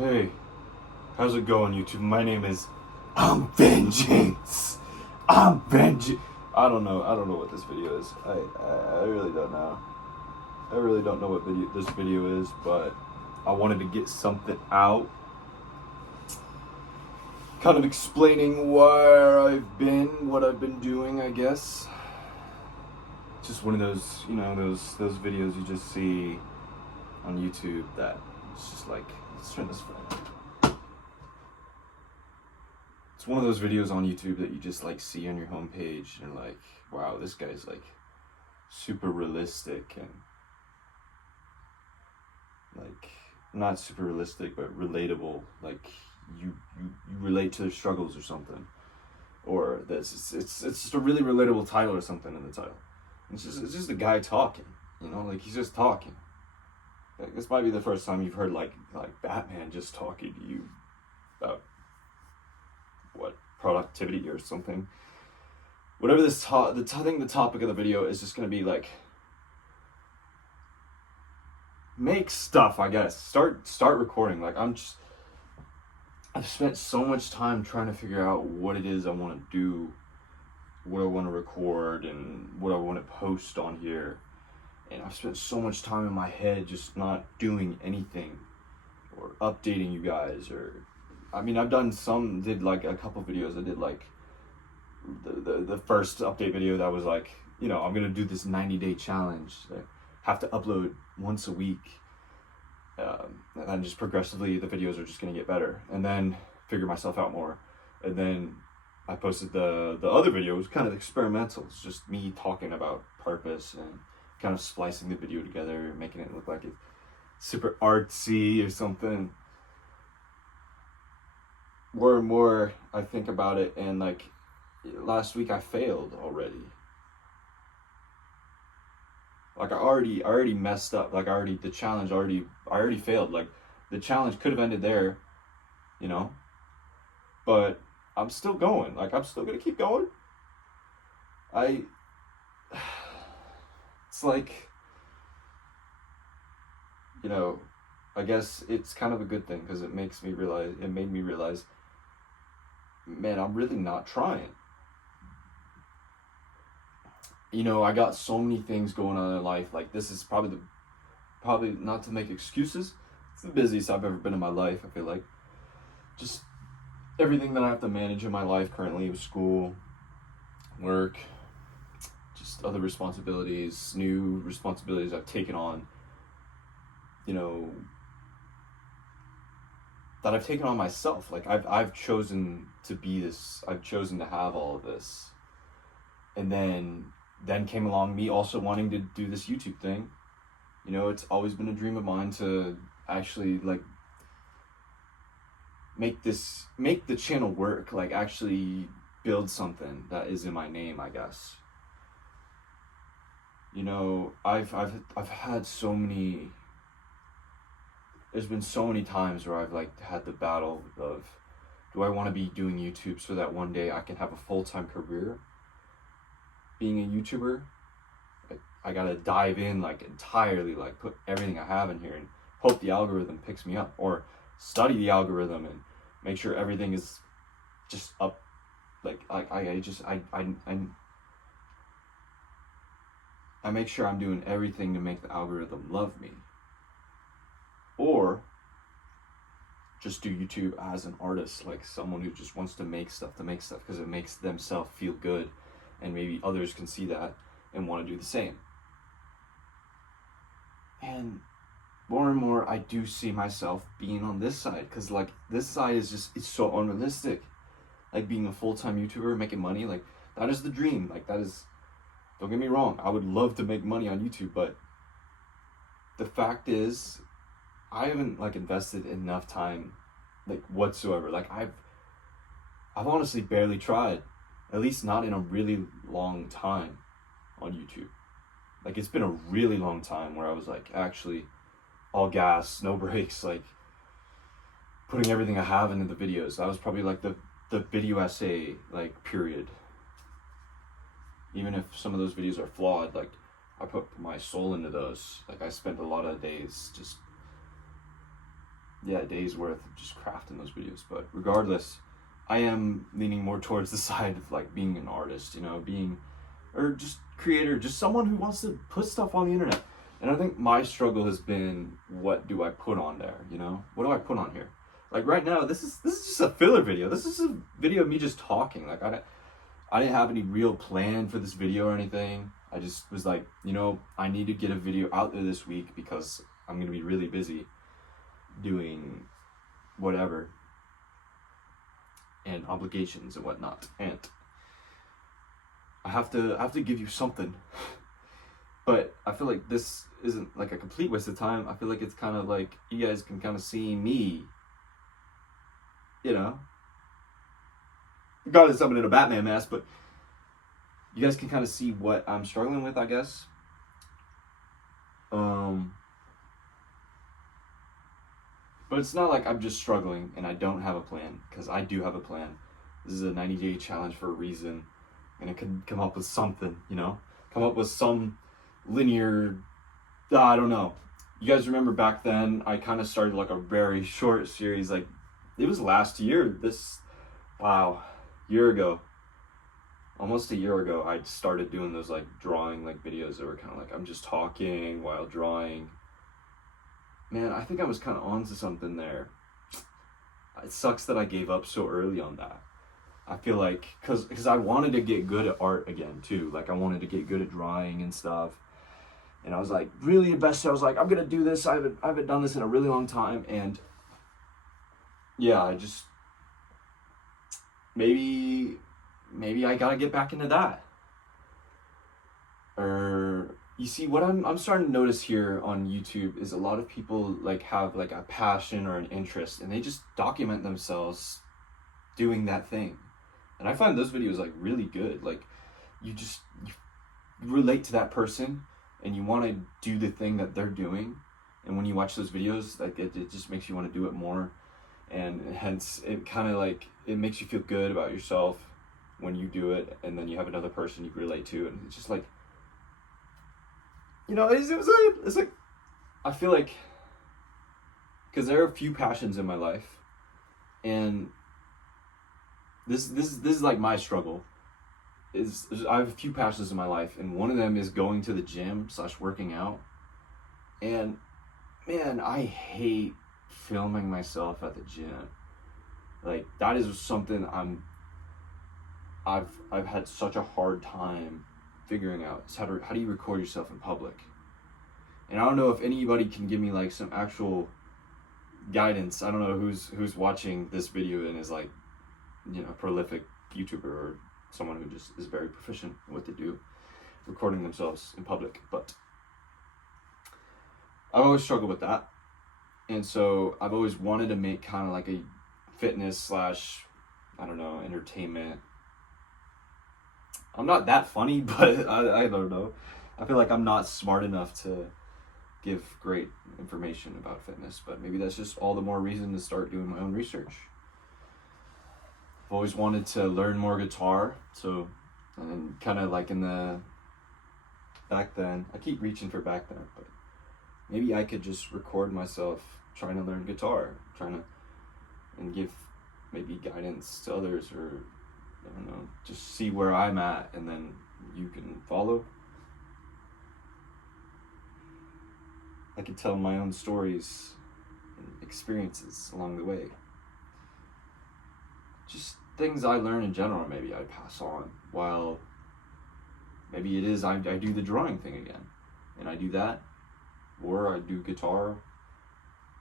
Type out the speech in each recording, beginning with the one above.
Hey, how's it going, YouTube? My name is Vengeance. I'm Vengeance. I don't know. I don't know what this video is. I really don't know. I really don't know what this video is, but I wanted to get something out, kind of explaining where I've been, what I've been doing, I guess. Just one of those, those videos you just see on YouTube that it's just like, let's turn this phone. It's one of those videos on YouTube that you just like see on your homepage and like, wow, this guy's like super realistic and like not super realistic but relatable. Like you relate to their struggles or something, or this it's just a really relatable title or something in the title. It's just a guy talking, like he's just talking. Like, this might be the first time you've heard like Batman just talking to you about what productivity or something. Whatever this I think the topic of the video is just gonna be like, make stuff. I guess start recording. Like I've spent so much time trying to figure out what it is I want to do, what I want to record, and what I want to post on here. And I've spent so much time in my head just not doing anything or updating you guys. Or I mean, did like a couple videos. I did like the first update video that was like, I'm gonna do this 90-day challenge. I have to upload once a week, and then just progressively the videos are just gonna get better, and then figure myself out more. And then I posted the other video. It was kind of experimental. It's just me talking about purpose and kind of splicing the video together, making it look like it's super artsy or something. More and more I think about it, and like last week I failed already. Like I already messed up. Like I already failed. Like the challenge could have ended there, but I'm still going. Like I'm still gonna keep going. It's like, I guess it's kind of a good thing because it made me realize, man, I'm really not trying. I got so many things going on in life. Like this is probably not to make excuses. It's the busiest I've ever been in my life. I feel like just everything that I have to manage in my life currently with school, work, just other responsibilities, new responsibilities I've taken on, that I've taken on myself. Like I've chosen to be this. I've chosen to have all of this. And then came along me also wanting to do this YouTube thing. It's always been a dream of mine to actually like make the channel work, like actually build something that is in my name, I guess. I've had so many, there's been so many times where I've like had the battle of, do I want to be doing YouTube so that one day I can have a full-time career being a YouTuber? I gotta dive in like entirely, like put everything I have in here and hope the algorithm picks me up, or study the algorithm and make sure everything is just up. Like I make sure I'm doing everything to make the algorithm love me. Or just do YouTube as an artist, like someone who just wants to make stuff because it makes themselves feel good, and maybe others can see that and want to do the same. And more I do see myself being on this side, because like this side is just, it's so unrealistic. Like being a full-time YouTuber, making money, like that is the dream. Like that is, don't get me wrong, I would love to make money on YouTube, but the fact is I haven't like invested enough time like whatsoever. Like I've honestly barely tried, at least not in a really long time on YouTube. Like it's been a really long time where I was like actually all gas, no brakes, like putting everything I have into the videos. That was probably like the video essay like period. Even if some of those videos are flawed, like I put my soul into those. Like I spent a lot of days just days worth of just crafting those videos. But regardless, I am leaning more towards the side of like being an artist, you know, or just creator, just someone who wants to put stuff on the internet. And I think my struggle has been, what do I put on there, you know? What do I put on here? Like right now, this is just a filler video. This is a video of me just talking. Like I didn't have any real plan for this video or anything. I just was like, you know, I need to get a video out there this week because I'm gonna be really busy doing whatever and obligations and whatnot, and I have to give you something. But I feel like this isn't like a complete waste of time. I feel like it's kind of like you guys can kind of see me, you know, regardless I'm in a Batman mask, but you guys can kind of see what I'm struggling with, I guess. But it's not like I'm just struggling and I don't have a plan, because I do have a plan. This is a 90-day challenge for a reason, and it could come up with something, you know? Come up with some linear, I don't know. You guys remember back then, I kind of started like a very short series, like, it was last year, year ago. Almost a year ago, I started doing those like drawing like videos that were kind of like, I'm just talking while drawing. Man, I think I was kind of onto something there. It sucks that I gave up so early on that. I feel like, because I wanted to get good at art again too. Like I wanted to get good at drawing and stuff. And I was like really invested. I was like, I'm gonna do this. I haven't done this in a really long time. And yeah, I just, maybe I gotta get back into that. Or you see, what I'm starting to notice here on YouTube is a lot of people like have like a passion or an interest, and they just document themselves doing that thing. And I find those videos like really good. Like you relate to that person and you want to do the thing that they're doing. And when you watch those videos, like it just makes you want to do it more. And hence it kind of like, it makes you feel good about yourself when you do it. And then you have another person you relate to, and it's just like, you know, it's like, I feel like, because there are a few passions in my life, and this is like my struggle. I have a few passions in my life, and one of them is going to the gym / working out. And man, I hate filming myself at the gym. Like that is something I've had such a hard time figuring out, is how do you record yourself in public. And I don't know if anybody can give me like some actual guidance. I don't know who's watching this video and is like, you know, a prolific YouTuber or someone who just is very proficient in what they do, recording themselves in public. But I've always struggled with that. And so I've always wanted to make kind of like a fitness / I don't know, entertainment. I'm not that funny, but I don't know. I feel like I'm not smart enough to give great information about fitness, but maybe that's just all the more reason to start doing my own research. I've always wanted to learn more guitar, so, and kind of like back then, I keep reaching for back then, but maybe I could just record myself trying to learn guitar, and give maybe guidance to others, or I don't know, just see where I'm at, and then you can follow. I could tell my own stories and experiences along the way. Just things I learn in general, maybe I pass on, while maybe it is I do the drawing thing again, and I do that, or I do guitar,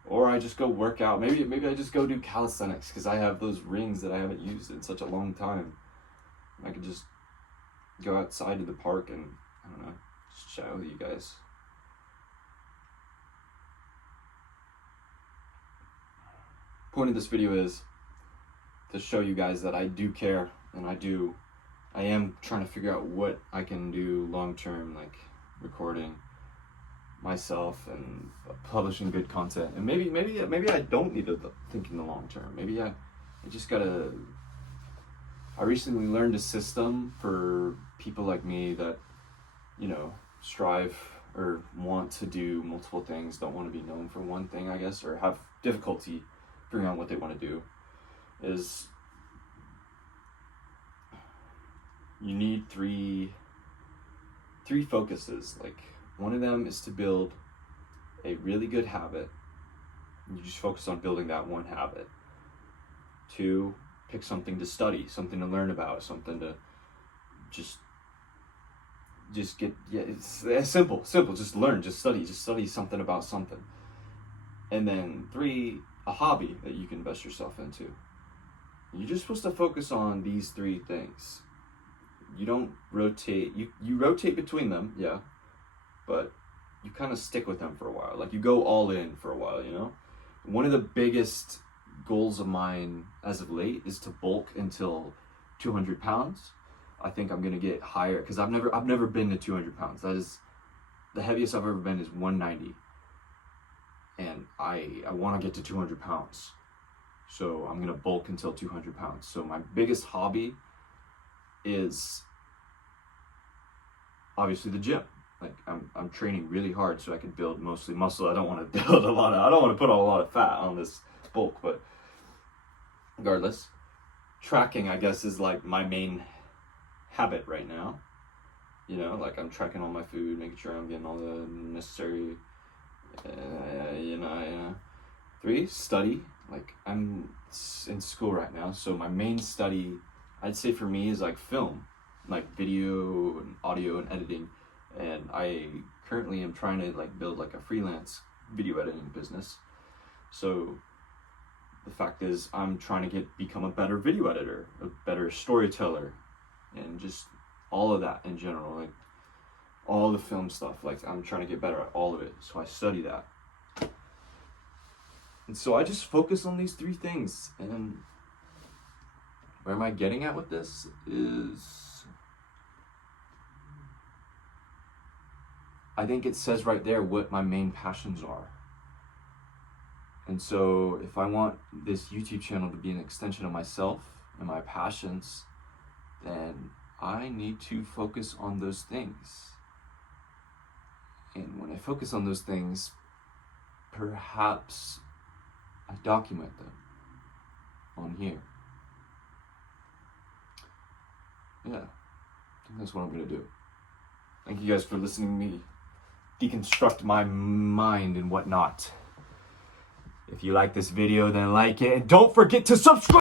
or I just go work out. Maybe I just go do calisthenics, because I have those rings that I haven't used in such a long time. I could just go outside to the park and, I don't know, just chat with you guys. Point of this video is to show you guys that I do care, and I am trying to figure out what I can do long term, like recording myself and publishing good content. And maybe I don't need to think in the long term. Maybe I just gotta. I recently learned a system for people like me that, you know, strive or want to do multiple things, don't want to be known for one thing, I guess, or have difficulty figuring out what they want to do, is you need three focuses. Like, one of them is to build a really good habit. You just focus on building that one habit. 2, pick something to study, something to learn about, something to just get, it's simple, just learn, just study something about something. And then 3, a hobby that you can invest yourself into. You're just supposed to focus on these 3 things. You don't rotate, you rotate between them, yeah, but you kind of stick with them for a while. Like, you go all in for a while, you know? One of the biggest goals of mine as of late is to bulk until 200 pounds. I think I'm gonna get higher, because I've never been to 200 pounds. That is, the heaviest I've ever been is 190, and I want to get to 200 pounds. So I'm gonna bulk until 200 pounds. So my biggest hobby is obviously the gym. Like, I'm training really hard so I can build mostly muscle. I don't want to build I don't want to put on a lot of fat on this bulk, but regardless, tracking, I guess, is like my main habit right now. You know, like, I'm tracking all my food, making sure I'm getting all the necessary, 3, study. Like, I'm in school right now, so my main study, I'd say for me, is like film, like video and audio and editing. And I currently am trying to like build like a freelance video editing business. So the fact is, I'm trying to become a better video editor, a better storyteller, and just all of that in general, like all the film stuff. Like, I'm trying to get better at all of it. So I study that. And so I just focus on these 3 things. And where am I getting at with this is, I think it says right there what my main passions are. And so if I want this YouTube channel to be an extension of myself and my passions, then I need to focus on those things. And when I focus on those things, perhaps I document them on here. Yeah, I think that's what I'm gonna do. Thank you guys for listening to me deconstruct my mind and whatnot. If you like this video, then like it, and don't forget to subscribe.